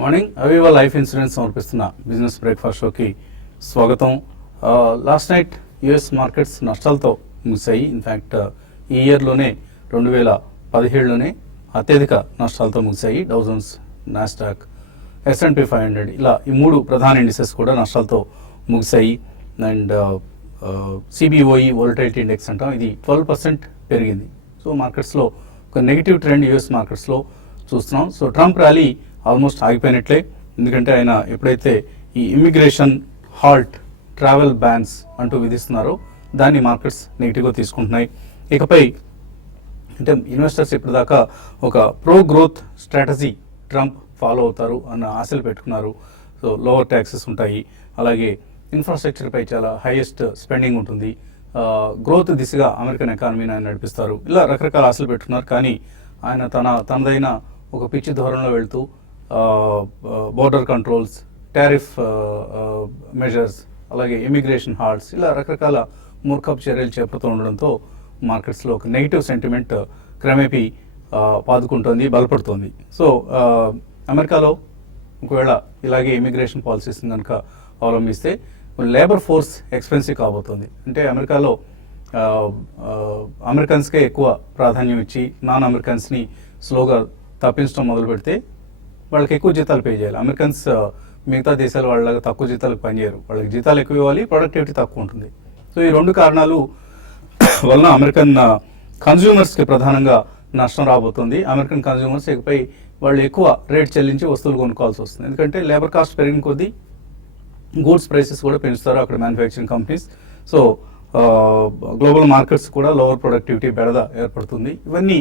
Morning అవివా life insurance సమర్పిస్తున్న business breakfast షోకి స్వాగతం. లాస్ట్ నైట్ యుఎస్ మార్కెట్స్ నష్టాలతో ముగిశాయి. ఇన్ఫ్యాక్ట్ ఈ ఇయర్లోనే 2017లోనే అత్యధిక నష్టాలతో ముగిశాయి. డౌ జోన్స్, నాస్డాక్, S&P 500 ఇలా ఈ మూడు ప్రధాన ఇండిసెస్ కూడా నష్టాలతో ముగిశాయి. అండ్ సిబిఓఈ వోలటైలిటీ ఇండెక్స్ అంటాం, ఇది 12% పెరిగింది. సో మార్కెట్స్లో ఒక నెగిటివ్ ట్రెండ్ యుఎస్ మార్కెట్స్లో చూస్తున్నాం. సో ట్రంప్ ర్యాలీ ఆల్మోస్ట్ ఆగిపోయినట్లే, ఎందుకంటే ఆయన ఎప్పుడైతే ఈ ఇమిగ్రేషన్ హాల్ట్, ట్రావెల్ బ్యాన్స్ అంటూ విధిస్తున్నారో దాన్ని మార్కెట్స్ నెగిటివ్గా తీసుకుంటున్నాయి. ఇకపై అంటే ఇన్వెస్టర్స్ ఇప్పటిదాకా ఒక pro growth strategy Trump follow అవుతారు అన్న ఆశలు పెట్టుకున్నారు. సో లోవర్ ట్యాక్సెస్ ఉంటాయి, అలాగే ఇన్ఫ్రాస్ట్రక్చర్పై చాలా హైయెస్ట్ స్పెండింగ్ ఉంటుంది, గ్రోత్ దిశగా అమెరికన్ ఎకానమీని ఆయన నడిపిస్తారు, ఇలా రకరకాల ఆశలు పెట్టుకున్నారు. కానీ ఆయన తనదైన ఒక పిచ్చి ధోరణిలో వెళ్తూ బోర్డర్ కంట్రోల్స్, టారిఫ్ మెజర్స్, అలాగే ఇమిగ్రేషన్ హాల్ట్స్, ఇలా రకరకాల మూర్ఖపు చర్యలు చేపడుతూ ఉండడంతో మార్కెట్స్లో ఒక నెగిటివ్ సెంటిమెంట్ క్రమేపీ పాదుకుంటోంది, బలపడుతోంది. సో అమెరికాలో ఒకవేళ ఇలాగే ఇమిగ్రేషన్ పాలసీస్ని కనుక అవలంబిస్తే లేబర్ ఫోర్స్ ఎక్స్పెన్సివ్ కాబోతుంది. అంటే అమెరికాలో అమెరికన్స్కే ఎక్కువ ప్రాధాన్యం ఇచ్చి నాన్ అమెరికన్స్ని స్లోగా తప్పించడం మొదలు పెడితే వాళ్ళకి ఎక్కువ జీతాలు పే చేయాలి. అమెరికన్స్ మిగతా దేశాల వాళ్ళగా తక్కువ జీతాలకు పనిచేయరు, వాళ్ళకి జీతాలు ఎక్కువ ఇవ్వాలి, ప్రొడక్టివిటీ తక్కువ ఉంటుంది. సో ఈ రెండు కారణాలు వలన అమెరికన్ కన్జ్యూమర్స్కి ప్రధానంగా నష్టం రాబోతుంది. అమెరికన్ కన్జ్యూమర్స్ ఇకపై వాళ్ళు ఎక్కువ రేట్ చెల్లించి వస్తువులు కొనుక్కోవాల్సి వస్తుంది. ఎందుకంటే లేబర్ కాస్ట్ పెరిగిన కొద్దీ గూడ్స్ ప్రైసెస్ కూడా పెంచుతారు అక్కడ manufacturing companies. So global markets కూడా లోవర్ ప్రొడక్టివిటీ బెడద ఏర్పడుతుంది. ఇవన్నీ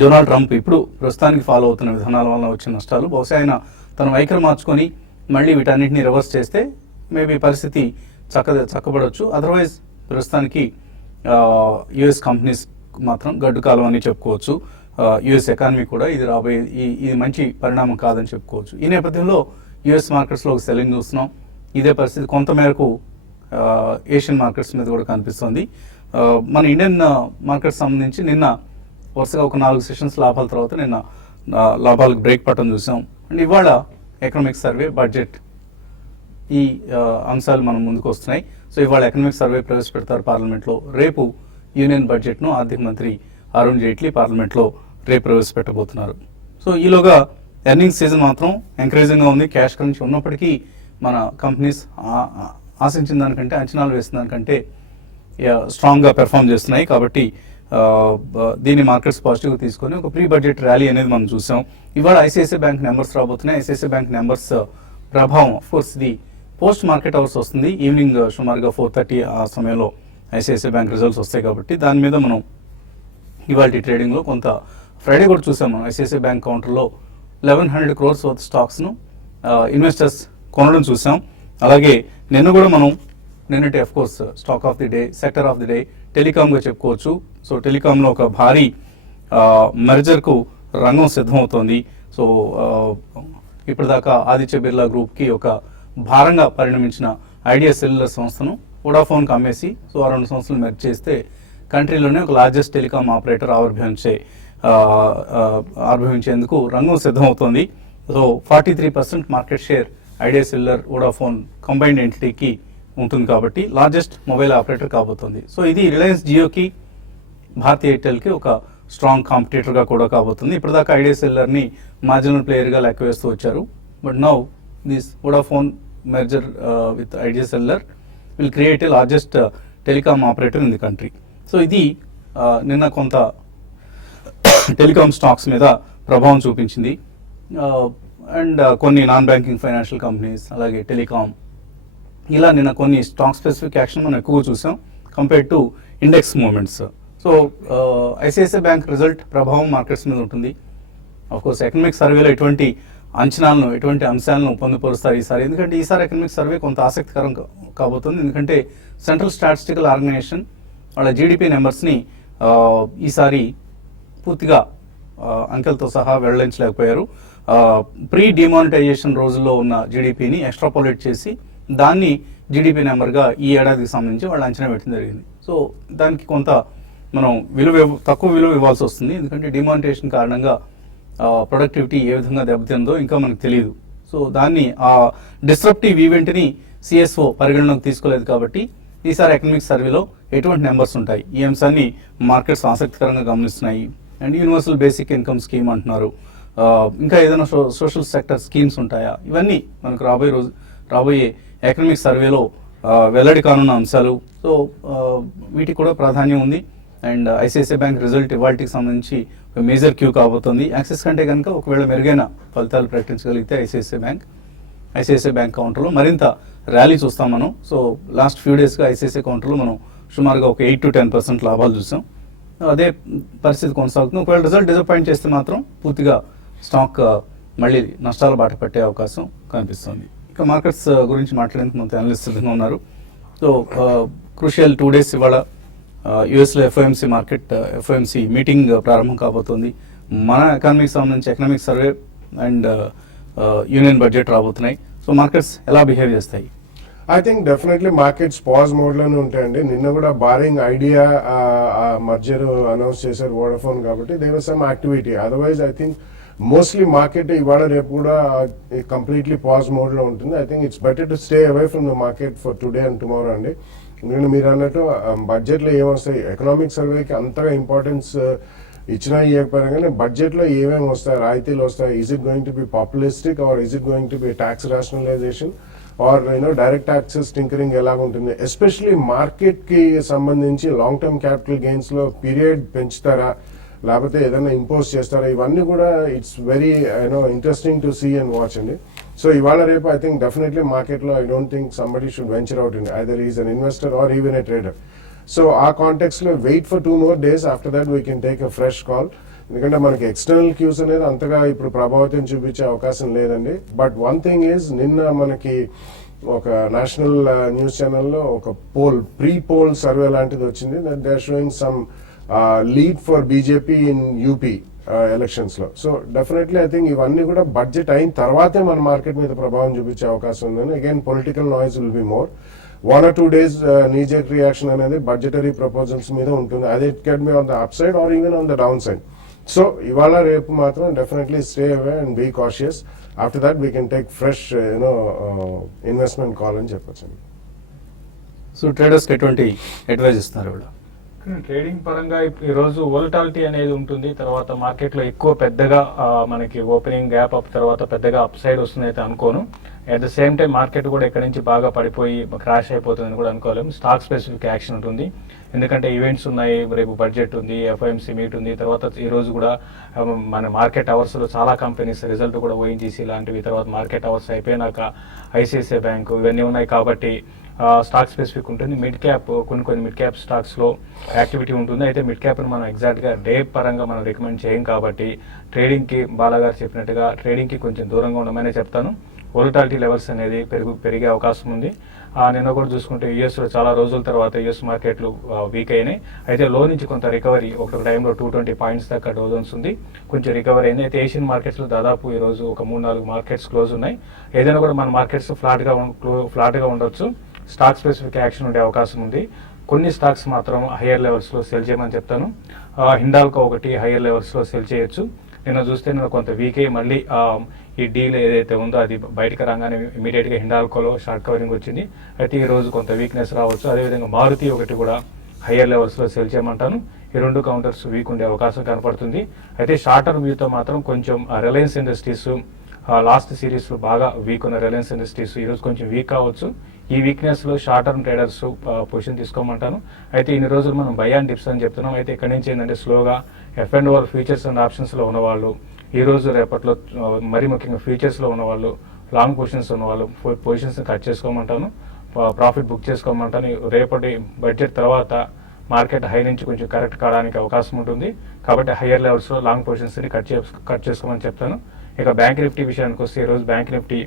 డొనాల్డ్ ట్రంప్ ఇప్పుడు ప్రస్తుతానికి ఫాలో అవుతున్న విధానాల వల్ల వచ్చిన నష్టాలు. బహుశా ఆయన తన వైఖరి మార్చుకొని మళ్ళీ వీటన్నిటిని రివర్స్ చేస్తే మేబీ పరిస్థితి చక్కబడవచ్చు. అదర్వైజ్ ప్రస్తుతానికి యుఎస్ కంపెనీస్ మాత్రం గడ్డు కాలం అని చెప్పుకోవచ్చు. యుఎస్ ఎకానమీ కూడా ఇది మంచి పరిణామం కాదని చెప్పుకోవచ్చు. ఈ నేపథ్యంలో యుఎస్ మార్కెట్స్లో ఒక సెల్లింగ్ చూస్తున్నాం. ఇదే పరిస్థితి కొంతమేరకు ఏషియన్ మార్కెట్స్ మీద కూడా కనిపిస్తుంది. మన ఇండియన్ మార్కెట్స్ సంబంధించి నిన్న వరుసగా ఒక 4 సెషన్స్ లాభాల తర్వాత నిన్న లాభాలకు బ్రేక్ పట్టడం చూసాం. అండ్ ఇవాళ ఎకనామిక్ సర్వే, బడ్జెట్, ఈ అంశాలు మనం ముందుకు వస్తున్నాయి. సో ఇవాళ ఎకనామిక్ సర్వే ప్రవేశపెడతారు పార్లమెంట్లో. రేపు యూనియన్ బడ్జెట్ను ఆర్థిక మంత్రి అరుణ్ జైట్లీ పార్లమెంట్లో రేపు ప్రవేశపెట్టబోతున్నారు. సో ఈలోగా ఎర్నింగ్స్ సీజన్ మాత్రం ఎంకరేజింగ్గా ఉంది. క్యాష్ క్రంచ్ ఉన్నప్పటికీ మన కంపెనీస్ ఆశించిన దానికంటే, అంచనాలు వేసిన దానికంటే స్ట్రాంగ్గా పెర్ఫామ్ చేస్తున్నాయి. కాబట్టి దీన్ని మార్కెట్స్ పాజిటివ్గా తీసుకొని ఒక ప్రీ బడ్జెట్ ర్యాలీ అనేది మనం చూసాం. ఇవాళ ఐసిఐసిఐ బ్యాంక్ నెంబర్స్ రాబోతున్నాయి. ఐసిఐసిఐ బ్యాంక్ నెంబర్స్ ప్రభావం అఫ్కోర్స్ ఇది పోస్ట్ మార్కెట్ అవర్స్ వస్తుంది. ఈవినింగ్ సుమారుగా 4:30 ఆ సమయంలో ఐసిఐసిఐ బ్యాంక్ రిజల్ట్స్ వస్తాయి. కాబట్టి దాని మీద మనం ఇవాళ ట్రేడింగ్లో కొంత ఫ్రైడే కూడా చూసాం. మనం ఐసిఐసిఐ బ్యాంక్ కౌంటర్లో 1100 crores వర్త్ స్టాక్స్ను ఇన్వెస్టర్స్ కొనడం చూసాం. అలాగే నిన్న కూడా మనం నిన్నటి of course stock of the day, sector of the day టెలికామ్గా చెప్పుకోవచ్చు. సో టెలికామ్లో ఒక భారీ మెర్జర్కు రంగం సిద్ధమవుతోంది. సో ఇప్పటిదాకా ఆదిత్య బిర్లా గ్రూప్కి ఒక భారంగా పరిణమించిన ఐడియా సెల్యులర్ సంస్థను వోడాఫోన్కి అమ్మేసి సో ఆ 2 సంస్థలు మెర్జ్ చేస్తే కంట్రీలోనే ఒక లార్జెస్ట్ టెలికామ్ ఆపరేటర్ ఆవిర్భవించేందుకు రంగం సిద్ధమవుతోంది. So 43% market share Idea cellular, Vodafone combined ఎంటిటీకి ఉంటుంది. కాబట్టి లార్జెస్ట్ మొబైల్ ఆపరేటర్ కాబోతుంది. సో ఇది రిలయన్స్ జియోకి, భారతీ ఎయిర్టెల్కి ఒక స్ట్రాంగ్ కాంపిటేటర్గా కూడా కాబోతుంది. ఇప్పటిదాకా ఐడియా సెల్యులర్ని మార్జినల్ ప్లేయర్గా లెక్క వేస్తూ వచ్చారు. But now this Vodafone merger with idea cellular will create a largest telecom operator in the country. So ఇది నిన్న కొంత టెలికామ్ స్టాక్స్ మీద ప్రభావం చూపించింది. అండ్ కొన్ని నాన్ బ్యాంకింగ్ ఫైనాన్షియల్ కంపెనీస్, అలాగే టెలికామ్, ఇలా నిన్న కొన్ని స్టాక్ స్పెసిఫిక్ యాక్షన్ మనం ఎక్కువ చూసాం compare to index movements. So ICICI bank result ప్రభావం మార్కెట్స్ మీద ఉంటుంది. ఆఫ్కోర్స్ ఎకనామిక్ సర్వేలో ఎటువంటి అంచనాలను, ఎటువంటి అంశాలను పొందుపరుస్తారు ఈసారి, ఎందుకంటే ఈసారి ఎకనామిక్ సర్వే కొంత ఆసక్తికరం కాబోతుంది. ఎందుకంటే సెంట్రల్ స్టాటిస్టికల్ ఆర్గనైజేషన్ వాళ్ళ జీడిపి నెంబర్స్ని ఈసారి పూర్తిగా అంకెలతో సహా వెల్లడించలేకపోయారు. ప్రీ డిమానిటైజేషన్ రోజుల్లో ఉన్న జీడిపిని ఎక్స్ట్రాపోలేట్ చేసి దాన్ని జీడిపి నెంబర్గా ఈ ఏడాదికి సంబంధించి వాళ్ళు అంచనా పెట్టడం జరిగింది. సో దానికి కొంత మనం తక్కువ విలువ ఇవ్వాల్సి వస్తుంది. ఎందుకంటే డిమానిటైజేషన్ కారణంగా ప్రొడక్టివిటీ ఏ విధంగా దెబ్బతిందో ఇంకా మనకు తెలియదు. సో దాన్ని ఆ డిస్రప్టివ్ ఈవెంట్ని సిఎస్ఓ పరిగణలోకి తీసుకోలేదు కాబట్టి ఈసారి ఎకనామిక్ సర్వేలో ఎటువంటి నెంబర్స్ ఉంటాయి, ఈ అంశాన్ని మార్కెట్స్ ఆసక్తికరంగా గమనిస్తున్నాయి. And universal basic income scheme అంటున్నారు, ఇంకా ఏదైనా సోషల్ సెక్టర్ స్కీమ్స్ ఉంటాయా, ఇవన్నీ మనకు రాబోయే ఎకనామిక్ సర్వేలో వెల్లడి కానున్న అంశాలు. సో వీటికి కూడా ప్రాధాన్యం ఉంది. అండ్ ఐసిఐసిఐ బ్యాంక్ రిజల్ట్ ఇవాళకి సంబంధించి ఒక మేజర్ క్యూ కాబోతుంది. యాక్సిస్ కంటే కనుక ఒకవేళ మెరుగైన ఫలితాలు ప్రకటించగలిగితే ఐసిఐసిఐ బ్యాంక్ కౌంటర్లో మరింత ర్యాలీ చూస్తాం మనం. సో లాస్ట్ ఫ్యూ డేస్గా ఐసిఐసిఐ కౌంటర్లో మనం సుమారుగా ఒక 8 to 10% లాభాలు చూసాం. అదే పరిస్థితి కొనసాగుతుంది. ఒకవేళ రిజల్ట్ డిసప్పాయింట్ చేస్తే మాత్రం పూర్తిగా స్టాక్ మళ్ళీ నష్టాల బాట పట్టే అవకాశం కనిపిస్తుంది. ఇక మార్కెట్స్ గురించి మాట్లాడేందుకు మనతో అనలిస్ట్ సిద్ధంగా ఉన్నారు. సో క్రూషియల్ 2 days ఇవాళ యుఎస్లో ఎఫ్ఓఎంసీ మీటింగ్ ప్రారంభం కాబోతుంది. మన ఎకానమీకి సంబంధించి economic survey and union budget రాబోతున్నాయి. సో మార్కెట్స్ ఎలా బిహేవ్ చేస్తాయి? I think definitely markets pause mode లోనే ఉంటాయండి. నిన్న కూడా బారింగ్ ఐడియా మర్జర్ అనౌన్స్ చేశారు వోడాఫోన్, కాబట్టి there was some activity. Otherwise I think mostly market ఇవాళ రేపు కూడా కంప్లీట్లీ పాజ్ మోడ్ లో ఉంటుంది. I think it's better to stay away from the market for today and tomorrow అండి. ఎందుకంటే మీరు అన్నట్టు బడ్జెట్లో ఏమొస్తాయి, ఎకనామిక్ సర్వేకి అంతగా ఇంపార్టెన్స్ ఇచ్చినా ఇవ్వకపోయినా కానీ బడ్జెట్లో ఏమేమి వస్తాయి, రాయితీలు వస్తాయి, is it going to be populistic or is it going to be tax rationalisation or direct taxes tinkering ఎలాగుంటుంది, ఎస్పెషలీ మార్కెట్కి సంబంధించి లాంగ్ టర్మ్ క్యాపిటల్ గెయిన్స్లో పీరియడ్ పెంచుతారా లేకపోతే ఏదైనా ఇంపోజ్ చేస్తారా, ఇవన్నీ కూడా it's very interesting to see and watch అండి. సో ఇవాళ రేపు ఐ థింక్ డెఫినెట్లీ మార్కెట్లో I don't think somebody should venture out in either is an investor or even a trader. So ఆ కాంటెక్స్లో wait for 2 more days, after that we can take a fresh call. ఎందుకంటే మనకి external cues అనేది అంతగా ఇప్పుడు ప్రభావితం చూపించే అవకాశం లేదండి. బట్ వన్ థింగ్ ఈజ్ నిన్న మనకి ఒక నేషనల్ న్యూస్ ఛానల్లో ఒక ప్రీ పోల్ సర్వే లాంటిది వచ్చింది. That they are showing some lead for BJP in UP elections లో. సో డెఫినెట్లీ ఐ థింక్ ఇవన్నీ కూడా బడ్జెట్ అయిన తర్వాతే మన మార్కెట్ మీద ప్రభావం చూపించే అవకాశం ఉందని. Again political noise will be more. 1 or 2 days knee-jerk reaction అనేది బడ్జెటరీ ప్రపోజల్స్ మీద ఉంటుంది. అది it can be on the up side or even on the down side. So ఇవాళ రేపు మాత్రం definitely stay away and be cautious. After that we can take fresh investment call అని చెప్పొచ్చు. So ట్రేడర్స్కి ఎటువంటి advise ఇస్తున్నారు ఇవాళ? ట్రేడింగ్ పరంగా ఈ రోజు వోలటాలిటీ అనేది ఉంటుంది. తర్వాత మార్కెట్లో ఎక్కువ పెద్దగా మనకి ఓపెనింగ్ గ్యాప్ అప్ తర్వాత పెద్దగా అప్ సైడ్ వస్తుంది అయితే అనుకోను. At the same time market కూడా ఇక్కడ నుంచి బాగా పడిపోయి క్రాష్ అయిపోతుందని కూడా అనుకోలేము. స్టాక్ స్పెసిఫిక్ యాక్షన్ ఉంటుంది, ఎందుకంటే ఈవెంట్స్ ఉన్నాయి, రేపు బడ్జెట్ ఉంది, ఎఫ్ఓఎంసీ మీట్ ఉంది. తర్వాత ఈ రోజు కూడా మన మార్కెట్ అవర్స్లో చాలా కంపెనీస్ రిజల్ట్ కూడా ఓఎన్జీసీ లాంటివి, తర్వాత మార్కెట్ అవర్స్ అయిపోయినాక ఐసిఐసిఐ బ్యాంకు, ఇవన్నీ ఉన్నాయి కాబట్టి స్టాక్ స్పెసిఫిక్ ఉంటుంది. మిడ్ క్యాప్ కొన్ని మిడ్ క్యాప్ స్టాక్స్లో యాక్టివిటీ ఉంటుంది. అయితే మిడ్ క్యాప్ని మనం ఎగ్జాక్ట్గా డే పరంగా మనం రికమెండ్ చేయం కాబట్టి ట్రేడింగ్కి బాలాగారు చెప్పినట్టుగా ట్రేడింగ్కి కొంచెం దూరంగా ఉండమనే చెప్తాను. వోలటాలిటీ లెవెల్స్ అనేది పెరిగే అవకాశం ఉంది. నిన్న కూడా చూసుకుంటే యూఎస్లో చాలా రోజుల తర్వాత యూఎస్ మార్కెట్లు వీక్ అయినాయి. అయితే లో నుంచి కొంత రికవరీ, ఒక టైంలో 220 పాయింట్స్ దాకా డౌన్స్ ఉంది, కొంచెం రికవరీ అయింది. అయితే ఏషియన్ మార్కెట్స్లో దాదాపు ఈరోజు ఒక 3-4 మార్కెట్స్ క్లోజ్ ఉన్నాయి. ఏదైనా కూడా మన మార్కెట్స్ ఫ్లాట్గా ఉండొచ్చు. స్టాక్ స్పెసిఫిక్ యాక్షన్ ఉండే అవకాశం ఉంది. కొన్ని స్టాక్స్ మాత్రం హయ్యర్ లెవెల్స్లో సెల్ చేయమని చెప్తాను. హిండాల్కో ఒకటి హయ్యర్ లెవెల్స్లో సెల్ చేయొచ్చు. నిన్న చూస్తే నేను కొంత వీక్ అయ్యి మళ్ళీ ఈ డీల్ ఏదైతే ఉందో అది బయటకు రాగానే ఇమీడియట్గా హిండాల్కోలో షార్ట్ కవరింగ్ వచ్చింది. అయితే ఈ రోజు కొంత వీక్నెస్ రావచ్చు. అదేవిధంగా మారుతి ఒకటి కూడా హయ్యర్ లెవెల్స్లో సెల్ చేయమంటాను. ఈ 2 కౌంటర్స్ వీక్ ఉండే అవకాశం కనపడుతుంది. అయితే షార్ట్ టర్మ్ వ్యూతో మాత్రం కొంచెం రిలయన్స్ ఇండస్ట్రీస్ లాస్ట్ సిరీస్లో బాగా వీక్ ఉన్న రిలయన్స్ ఇండస్ట్రీస్ ఈరోజు కొంచెం వీక్ కావచ్చు. ఈ వీక్నెస్లో షార్ట్ టర్మ్ ట్రేడర్స్ పొజిషన్ తీసుకోమంటాను. అయితే ఇన్ని రోజులు మనం బై అండ్ డిప్స్ అని చెప్తున్నాం. అయితే ఇక్కడి నుంచి ఏంటంటే స్లోగా F&O ఫ్యూచర్స్ అండ్ ఆప్షన్స్లో ఉన్నవాళ్ళు, ఈ రోజు రేపట్లో మరీ ముఖ్యంగా ఫ్యూచర్స్లో ఉన్నవాళ్ళు, లాంగ్ పొజిషన్స్ ఉన్నవాళ్ళు పొజిషన్స్ని కట్ చేసుకోమంటాను, ప్రాఫిట్ బుక్ చేసుకోమంటాను. రేపటి బడ్జెట్ తర్వాత మార్కెట్ హై నుంచి కొంచెం కరెక్ట్ కావడానికి అవకాశం ఉంటుంది కాబట్టి హయ్యర్ లెవెల్స్లో లాంగ్ పొజిషన్స్ని కట్ చేసుకోమని చెప్తాను. ఇక బ్యాంక్ నిఫ్టీ విషయానికి వస్తే ఈరోజు బ్యాంక్ నిఫ్టీ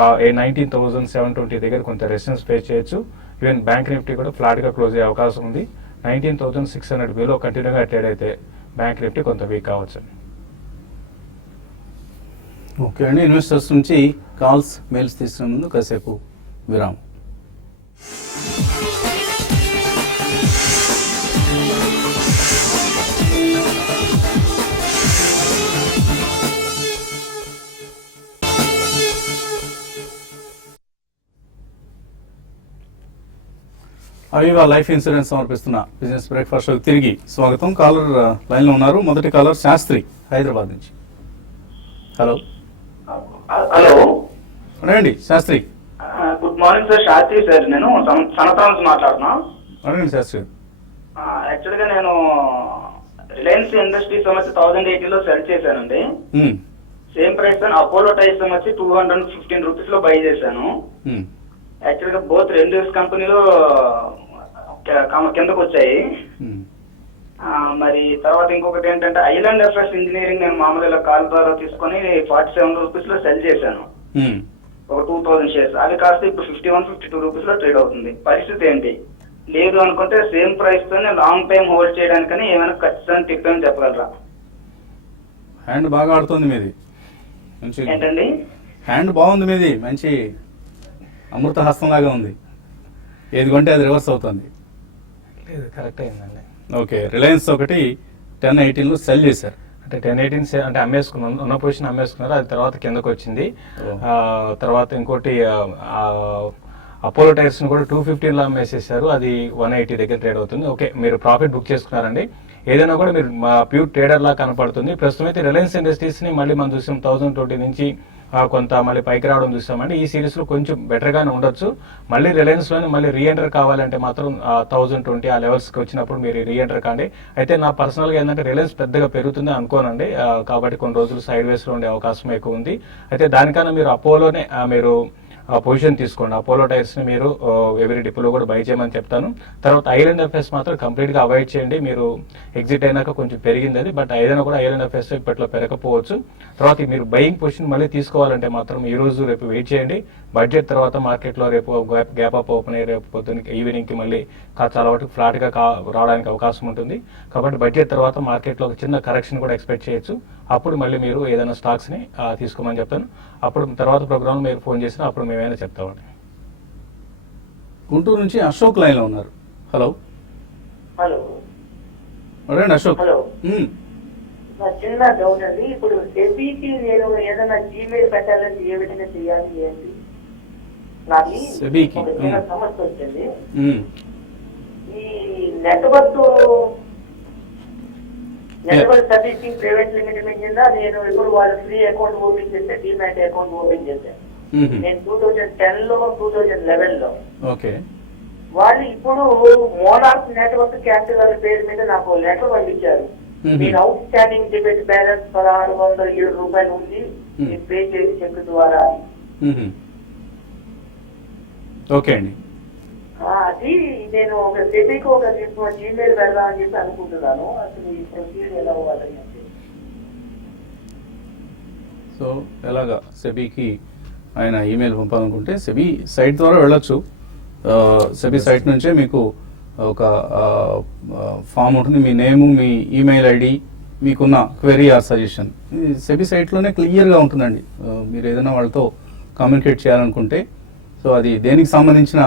19,720 దగ్గర కొంత రెసిస్టెన్స్ ఫేస్ చేయొచ్చు. ఈవెన్ బ్యాంక్ నిఫ్టీ కూడా ఫ్లాట్గా క్లోజ్ అయ్యే అవకాశం ఉంది. 19,600 బిలో కంటిన్యూగా ట్రేడ్ అయితే బ్యాంక్ నిఫ్టీ కొంత వీక్ కావచ్చు. ఓకే అండి, ఇన్వెస్టర్స్ నుంచి కాల్స్ మెయిల్స్ తీసుకునే ముందు కాసేపు విరామం. అవివా లైఫ్ ఇన్సూరెన్స్ సమర్పిస్తున్న బిజినెస్ బ్రేక్ఫాస్ట్ షోకి తిరిగి స్వాగతం. కాలర్ లైన్లో ఉన్నారు. మొదటి కాలర్ శాస్త్రి హైదరాబాద్ నుంచి. హలో హలో, అడగండి Shastri. Good morning sir. Shastri sir, నేను సనతా నుంచి మాట్లాడుతున్నా. అడగండి శాస్త్రి. యాక్చువల్గా నేను రిలయన్స్ ఇండస్ట్రీస్ వచ్చి 1080లో సెల్ చేశానండి. సేమ్ ప్రైస్ అపోలో టైర్స్ వచ్చి 215 రూపీస్ లో బై చేశాను. యాక్చువల్గా బోత్ రెండు కంపెనీలు కిందకు వచ్చాయి. మరి తర్వాత ఇంకొకటి ఏంటంటే ఐలాండ్ ఎఫ్ఎస్ ఇంజనీరింగ్ నేను మామూలుగా కాల్ ద్వారా తీసుకొని 47 రూపీస్ లో సెల్ చేశాను, ఒక 2000 షేర్స్. అది కాస్త ఇప్పుడు 51-52 రూపీస్ లో ట్రేడ్ అవుతుంది. పరిస్థితి ఏంటి? లేదు అనుకుంటే సేమ్ ప్రైస్ తోనే లాంగ్ టైం హోల్డ్ చేయడానికని ఏమైనా ఖచ్చితంగా టిప్ అని చెప్పగలరా? హ్యాండ్ బాగా ఆడుతుంది మీది, మంచి ఏంటండి? హ్యాండ్ బాగుంది మీది, మంచి అమృత హస్తం లాగా ఉంది. ఏది కొంటే అది రివర్స్ అవుతుంది. లేదు, కరెక్ట్ అయిందండి. ఓకే, రిలయన్స్ ఒకటి 1018లో సెల్ చేశారు. అంటే 1018 అంటే అమ్మేసుకున్నాను, ఉన్న పొజిషన్ అమ్మేసుకున్నారు. అది తర్వాత కిందకు వచ్చింది. తర్వాత ఇంకోటి అపోలో టైర్స్ ని కూడా 215లో అమ్మేసేసారు. అది 180 దగ్గర ట్రేడ్ అవుతుంది. ఓకే, మీరు ప్రాఫిట్ బుక్ చేసుకున్నారండి. ఏదైనా కూడా మీరు ప్యూర్ ట్రేడర్ లా కనపడుతుంది. ప్రస్తుతం అయితే రిలయన్స్ ఇండస్ట్రీస్ ని మళ్ళీ మనం చూసాం 1020 నుంచి కొంత మళ్ళీ పైకి రావడం చూసామండి. ఈ సిరీస్ లో కొంచెం బెటర్ గానే ఉండొచ్చు. మళ్ళీ రిలయన్స్ లోనే మళ్ళీ రీఎంటర్ కావాలంటే మాత్రం 1020 ఆ లెవెల్స్ కి వచ్చినప్పుడు మీరు రీఎంటర్ కాండి. అయితే నా పర్సనల్ గా ఏంటంటే రిలయన్స్ పెద్దగా పెరుగుతుంది అనుకోనండి. కాబట్టి కొన్ని రోజులు సైడ్ వేస్ లో ఉండే అవకాశం ఎక్కువ ఉంది. అయితే దానికన్నా మీరు అపోలోనే మీరు పొజిషన్ తీసుకోండి. అపోలో టైర్స్ ని మీరు ఎవరి డిపోలో కూడా బై చేయమని చెప్తాను. తర్వాత ఐలాండ్ ఎఫ్ఎస్ మాత్రం కంప్లీట్ గా అవాయిడ్ చేయండి. మీరు ఎగ్జిట్ అయినాక కొంచెం పెరిగింది అది, బట్ ఏదైనా కూడా ఐలాండ్ ఎఫ్ఎస్ ఇప్పట్లో పెరగకపోవచ్చు. తర్వాత మీరు బయింగ్ పొజిషన్ మళ్ళీ తీసుకోవాలంటే మాత్రం ఈ రోజు రేపు వెయిట్ చేయండి. బడ్జెట్ తర్వాత మార్కెట్ లో రేపు గ్యాప్ అప్ ఓపెన్ అయ్యి రేపు పొద్దున్న ఈవినింగ్ కి మళ్ళీ చాలా వరకు ఫ్లాట్ గా రావడానికి అవకాశం ఉంటుంది. కాబట్టి బడ్జెట్ తర్వాత మార్కెట్ లో ఒక చిన్న కరెక్షన్ కూడా ఎక్స్పెక్ట్ చేయొచ్చు. అప్పుడు మళ్ళీ మీరు ఏదైనా స్టాక్స్ ని తీసుకోమని చెప్తాను. అప్పుడు తర్వాత ప్రోగ్రామ్ మీరు ఫోన్ చేసినా అప్పుడు మేమైనా చెప్తామండి. గుంటూరు నుంచి అశోక్ లైన్ లో ఉన్నారు. హలో హలో అడగండి అశోక్. హలో, నా చిన్న డౌట్ అండి. ఇప్పుడు సెబీకి నేను ఏదైనా జీమెయిల్ పెట్టాలంటే ఏ విధంగా చేయాలి ఏంటి? నాకు సెబీకి ఒక చిన్న సమస్య వచ్చింది. ఈ నెట్వర్క్ సర్వీసింగ్ ప్రైవేట్ లిమిటెడ్ కింద నేను ఇప్పుడు వాళ్ళు ఫ్రీ అకౌంట్ ఓపెన్ చేస్తే డిమాట్ అకౌంట్ ఓపెన్ చేశాను. నేను 2010లో 2011లో. ఓకే, వాళ్ళు ఇప్పుడు మోనార్క్ నెట్వర్క్ క్యాపిటల్ వాళ్ళ పేరు మీద నాకు లెటర్ పంపించారు. నేను అవుట్ స్టాండింగ్ డెబిట్ బ్యాలెన్స్ 1607 రూపాయలు ఉంది, మీరు పే చేసి చెక్ ద్వారా. ఓకే అండి. అది నేను ఒక సెబీకి ఒక జీమెయిల్ పెడదామని చెప్పి అనుకుంటున్నాను. అసలు ఈ ప్రొసీజర్ ఎలా అవ్వాలని. సో ఎలాగా సెబీకి ఆయన ఈమెయిల్ పంపాలనుకుంటే సెబీ సైట్ ద్వారా వెళ్ళొచ్చు. సెబీ సైట్ నుంచే మీకు ఒక ఫామ్ ఉంటుంది. మీ నేము, మీ ఈమెయిల్ ఐడి, మీకున్న క్వెరీ ఆర్ సజెషన్ సెబీ సైట్లోనే క్లియర్గా ఉంటుందండి. మీరు ఏదైనా వాళ్ళతో కమ్యూనికేట్ చేయాలనుకుంటే, సో అది దేనికి సంబంధించిన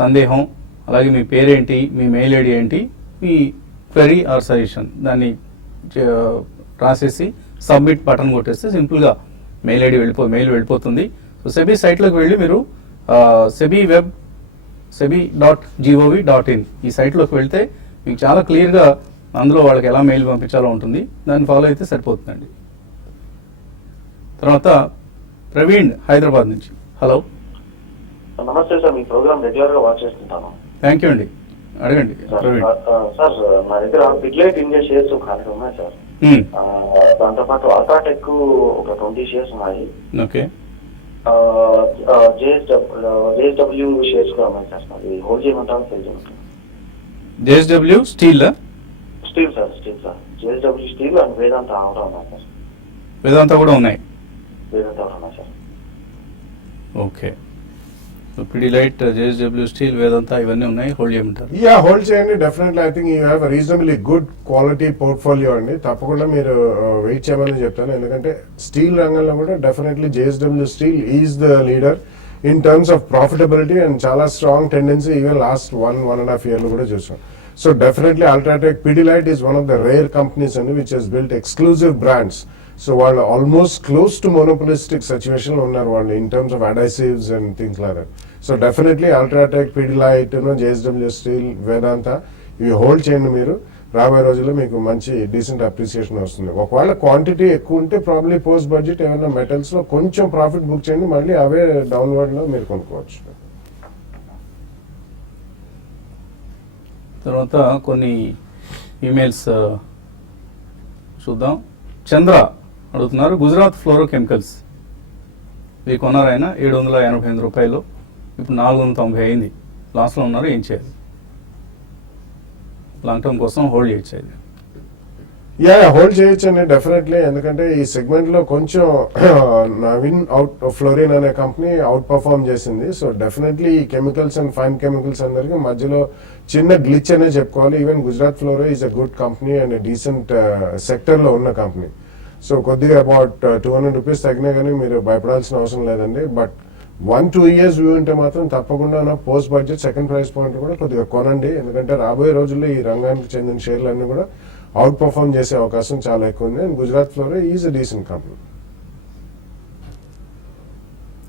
సందేహం, అలాగే మీ పేరేంటి, మీ మెయిల్ ఐడి ఏంటి, మీ క్వెరీ ఆర్ సజెషన్ దాన్ని రాసేసి సబ్మిట్ బటన్ కొట్టేస్తే సింపుల్గా మెయిల్ ఐడి మెయిల్ వెళ్ళిపోతుంది. సో సెబీ సైట్లోకి వెళ్ళి మీరు sebi.gov.in ఈ సైట్లోకి వెళ్తే మీకు చాలా క్లియర్గా అందులో వాళ్ళకి ఎలా మెయిల్ పంపించాలో ఉంటుంది. దాన్ని ఫాలో అయితే సరిపోతుందండి. తర్వాత ప్రవీణ్ హైదరాబాద్ నుంచి. హలో, నమస్తే సార్, మీ ప్రోగ్రామ్ రెగ్యులర్ గా వాచ్ చేస్తుంటాను. థ్యాంక్ యూ అండి. అడగండి ప్రవీణ్. సార్, నా దగ్గర పిగ్లైట్ ఇండియా షేర్స్ ఒక 100 ఉన్నాయి సార్. దాంతోపాటు అల్ట్రాటెక్ ఒక 20 షేర్స్ ఉన్నాయి. ఓకే, జేఎస్డబ్ల్యూ షేర్స్ కూడా ఉన్నాయి సార్. అది హోల్డ్ చేయమంటారు, సేల్ చేయమంటారు? JSW steel sir. JSW steel and Vedanta కూడా ఉన్నాయి సార్. వేదాంత కూడా ఉన్నాయి. వేదాంత కూడా ఉన్నాయి sir. Okay, so Pidilite, JSW steel, Vedanta ఇవన్నీ ఉన్నాయి. హోల్డ్ చేయమంటారు? యా, హోల్డ్ చేయండి. Definitely I think you have reasonably good quality portfolio అండి. తప్పకుండా మీరు వెయిట్ చేయమని చెప్తాను. ఎందుకంటే స్టీల్ రంగంలో కూడా definitely JSW steel is the leader in terms of profitability and చాలా strong tendency even last 1.5 years కూడా చూసాం. So definitely Ultratech Pidilite is one of the rare companies which has built exclusive brands. So వాళ్ళు almost close to monopolistic situation లో ఉన్నారు వాళ్ళు in terms of adhesives and things like that. So definitely UltraTech, Pidilite, JSW steel, Vedanta ఇవి hold చేయండి మీరు. రాబోయే రోజుల్లో మీకు మంచి డీసెంట్ అప్రిసియేషన్ వస్తుంది. ఒకవేళ క్వాంటిటీ ఎక్కువ ఉంటే ప్రాబ్లీ పోస్ట్ బడ్జెట్ ఏమైనా మెటల్స్ లో కొంచెం ప్రాఫిట్ బుక్ చేయండి, మళ్ళీ అవే డౌన్వర్డ్ లో మీరు కొనుక్కోవచ్చు. తర్వాత కొన్ని ఈమెయిల్స్ చూద్దాం. చంద్ర అడుగుతున్నారు, గుజరాత్ ఫ్లోరో కెమికల్స్ ఇవి కొన్నారు ఆయన 788 రూపాయలు, ఇప్పుడు 490 అయింది, లాస్లో ఉన్నారు, ఏం చేయాలి? లాంగ్ టర్మ్ కోసం హోల్డ్ చేయొచ్చు అది? హోల్డ్ చేయొచ్చండి డెఫినెట్లీ. ఎందుకంటే ఈ సెగ్మెంట్ లో కొంచెం నవీన్ ఫ్లోరిన్ అనే కంపెనీ అవుట్ పర్ఫార్మ్ చేసింది. సో డెఫినెట్లీ ఈ కెమికల్స్ అండ్ ఫైన్ కెమికల్స్ అందరికి మధ్యలో చిన్న గ్లిచ్ అనే చెప్పుకోవాలి. Even Gujarat ఫ్లోరో is a good company and decent sector లో ఉన్న కంపెనీ. సో కొద్దిగా అబౌట్ 200 రూపీస్ తగ్గినా కానీ మీరు భయపడాల్సిన అవసరం లేదండి. బట్ 1-2 years వ్యూ ఉంటే మాత్రం తప్పకుండా post budget second price point కూడా కొద్దిగా కొనండి. ఎందుకంటే రాబోయే రోజుల్లో ఈ రంగానికి చెందిన షేర్లన్నీ కూడా అవుట్ పర్ఫార్మ్ చేసే అవకాశం చాలా ఎక్కువ ఉంది. And Gujarat ఫ్లోరో is a decent company.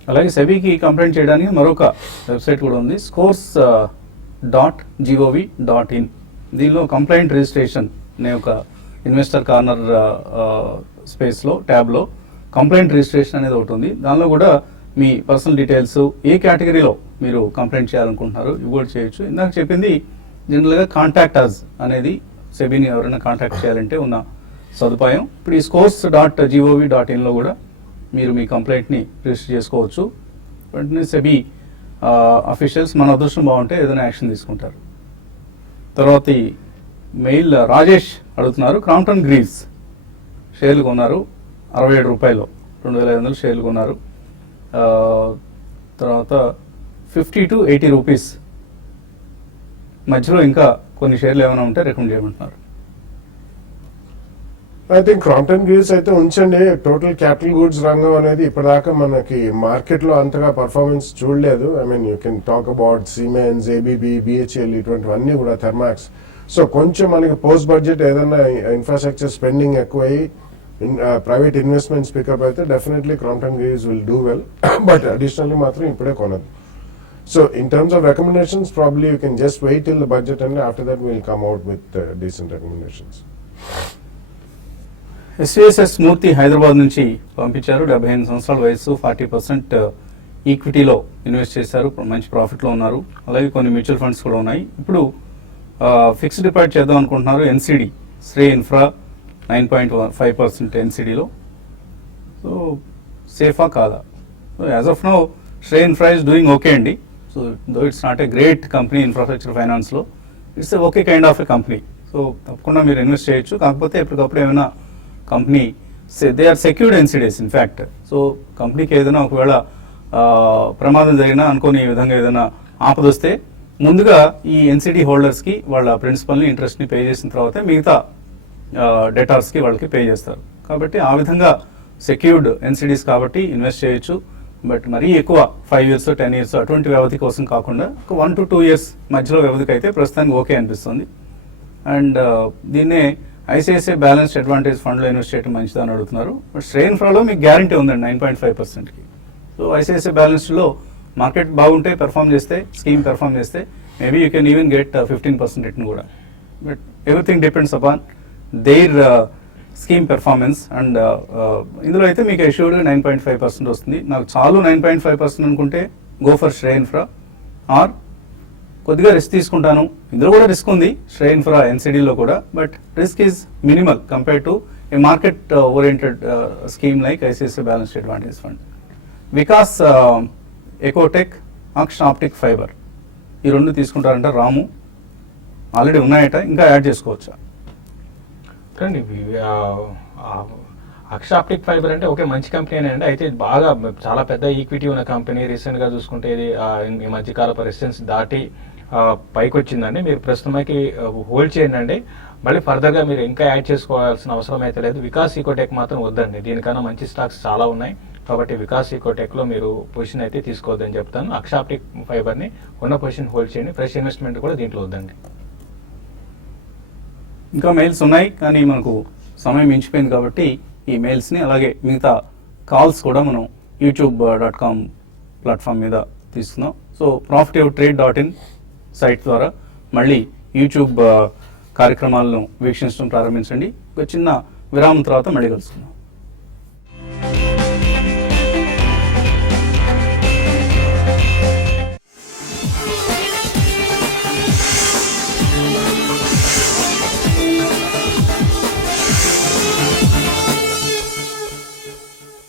అలాగే సెబీకి కంప్లైంట్ చేయడానికి మరొక వెబ్సైట్ కూడా ఉంది, scores.gov.in. దీనిలో కంప్లైంట్ రిజిస్ట్రేషన్ అనే ఒక ఇన్వెస్టర్ కార్నర్ స్పేస్లో ట్యాబ్లో కంప్లైంట్ రిజిస్ట్రేషన్ అనేది ఒకటి ఉంది. దానిలో కూడా మీ పర్సనల్ డీటెయిల్స్, ఏ కేటగిరీలో మీరు కంప్లైంట్ చేయాలనుకుంటున్నారు ఇవి కూడా చేయొచ్చు. ఇందాక చెప్పింది జనరల్గా కాంటాక్ట్ అస్ అనేది సెబీని ఎవరైనా కాంటాక్ట్ చేయాలంటే ఉన్న సదుపాయం. ఇప్పుడు ఈ scores.gov.in కూడా మీరు మీ కంప్లైంట్ని రిజిస్టర్ చేసుకోవచ్చు. వెంటనే సెబీ అఫీషియల్స్ మన అదృష్టం బాగుంటే ఏదైనా యాక్షన్ తీసుకుంటారు. తర్వాత ఈ మెయిల్ రాజేష్ అడుగుతున్నారు, క్రాంప్టన్ గ్రీవ్స్ షేర్లు కొన్నారు 67 రూపాయలు, 2500 షేర్లు కొన్నారు. తర్వాత 50 to 80 రూపీస్ మధ్యలో ఇంకా కొన్ని షేర్లు ఏమైనా ఉంటే రికమెండ్ చేయమంటున్నారు. ఐ థింక్ క్రాంప్టన్ గ్రీవ్స్ అయితే ఉంచండి. టోటల్ క్యాపిటల్ గూడ్స్ రంగం అనేది ఇప్పటిదాకా మనకి మార్కెట్ లో అంతగా పర్ఫార్మెన్స్ చూడలేదు. I mean you can talk about Siemens, ABB, BHEL ఇటువంటివన్నీ కూడా, థర్మాక్స్. సో కొంచెం మనకి పోస్ట్ బడ్జెట్ ఏదైనా ఇన్ఫ్రాస్ట్రక్చర్ స్పెండింగ్ ఎక్కువయ్యి ప్రైవేట్ ఇన్వెస్ట్మెంట్స్ పికప్ అయితే definitely Crompton Greaves will do well. But additionally మాత్రం ఇప్పుడే కొనదు. So in terms of recommendations, probably you can just wait till the budget and after that we'll come out with decent recommendations. SVSS మూర్తి హైదరాబాద్ నుంచి పంపించారు. 78 సంవత్సరాల వయసు, 40% ఈక్విటీలో invest చేశారు, మంచి ప్రాఫిట్లో ఉన్నారు. అలాగే కొన్ని మ్యూచువల్ ఫండ్స్ కూడా ఉన్నాయి. ఇప్పుడు ఫిక్స్డ్ డిపాజిట్ చేద్దాం అనుకుంటున్నారు. ఎన్సిడి శ్రీ ఇన్ఫ్రా 9.5% ఎన్సిడిలో. సో సేఫా కాదా? So as of now Srei infra is doing okay అండి. So though it's not a great company infrastructure ఫైనాన్స్లో, it's okay kind of a company. So తప్పకుండా మీరు ఇన్వెస్ట్ చేయొచ్చు. కాకపోతే ఎప్పటికప్పుడు ఏమైనా company they are secured NCDs in fact. So కంపెనీకి ఏదైనా ఒకవేళ ప్రమాదం జరిగినా అనుకోని విధంగా ఏదైనా ఆపదొస్తే ముందుగా ఈ ఎన్సిడి హోల్డర్స్కి వాళ్ళ ప్రిన్సిపల్ని, ఇంట్రెస్ట్ని పే చేసిన తర్వాతే మిగతా డెటార్స్కి వాళ్ళకి పే చేస్తారు. కాబట్టి ఆ విధంగా సెక్యూర్డ్ ఎన్సిడీస్ కాబట్టి ఇన్వెస్ట్ చేయొచ్చు. బట్ మరీ ఎక్కువ 5 years 10 years అటువంటి వ్యవధి కోసం కాకుండా ఒక 1 to 2 years మధ్యలో వ్యవధికి అయితే ప్రస్తుతానికి ఓకే అనిపిస్తుంది. అండ్ దీన్నే ఐసిఐసిఐ బ్యాలెన్స్డ్ అడ్వాంటేజ్ ఫండ్లో ఇన్వెస్ట్ చేయడం మంచిదని అడుగుతున్నారు. బట్ శ్రీ ఇన్ఫ్రాలో మీకు గ్యారంటీ ఉందండి 9.5%కి. సో ఐసిఐసిఐ బ్యాలెన్స్డ్లో మార్కెట్ బాగుంటే, పెర్ఫామ్ చేస్తే, స్కీమ్ పెర్ఫామ్ చేస్తే maybe you can even get 15% return కూడా. But everything depends upon their scheme performance. And ఇందులో అయితే మీకు అష్యూర్డ్గా 9.5% వస్తుంది. నాకు చాలు 9.5% అనుకుంటే go for Srei infra. Or కొద్దిగా రిస్క్ తీసుకుంటాను, ఇందులో కూడా రిస్క్ ఉంది శ్రీ ఇన్ఫ్రా ఎన్సిడీలో కూడా, but risk is minimal compare to a market oriented scheme like ICICI balanced advantage fund. Vikas ecotech, Aksh optic fibre ఈ రెండు తీసుకుంటారంట రాము. ఆల్రెడీ ఉన్నాయట, ఇంకా యాడ్ చేసుకోవచ్చా? అక్ష ఆప్టిక్ ఫైబర్ అంటే ఓకే మంచి కంపెనీ అండి. అయితే ఇది బాగా చాలా పెద్ద ఈక్విటీ ఉన్న కంపెనీ. రీసెంట్గా చూసుకుంటే ఇది ఈ మధ్యకాలపు రెసిస్టెన్స్ దాటి పైకి వచ్చిందండి. మీరు ప్రస్తుతానికి హోల్డ్ చేయండి అండి. మళ్ళీ ఫర్దర్గా మీరు ఇంకా యాడ్ చేసుకోవాల్సిన అవసరం అయితే లేదు. వికాస్ ఈకోటెక్ మాత్రం వద్దండి. దీనికన్నా మంచి స్టాక్స్ చాలా ఉన్నాయి. కాబట్టి వికాస్ ఈకోటెక్లో మీరు పొజిషన్ అయితే తీసుకోవద్దని చెప్తాను. అక్ష ఆప్టిక్ ఫైబర్ని ఉన్న పొజిషన్ హోల్డ్ చేయండి. ఫ్రెష్ ఇన్వెస్ట్మెంట్ కూడా దీంట్లో వద్దండి. ఇంకా మెయిల్స్ ఉన్నాయి కానీ మనకు సమయం మించిపోయింది కాబట్టి ఈ మెయిల్స్ని, అలాగే మిగతా కాల్స్ కూడా మనం youtube.com ప్లాట్ఫామ్ మీద తీస్తున్నాం. సో profityourtrade.in సైట్ ద్వారా మళ్ళీ యూట్యూబ్ కార్యక్రమాలను వీక్షించడం ప్రారంభించండి. ఒక చిన్న విరామం తర్వాత మళ్ళీ కలుసుకుందాం.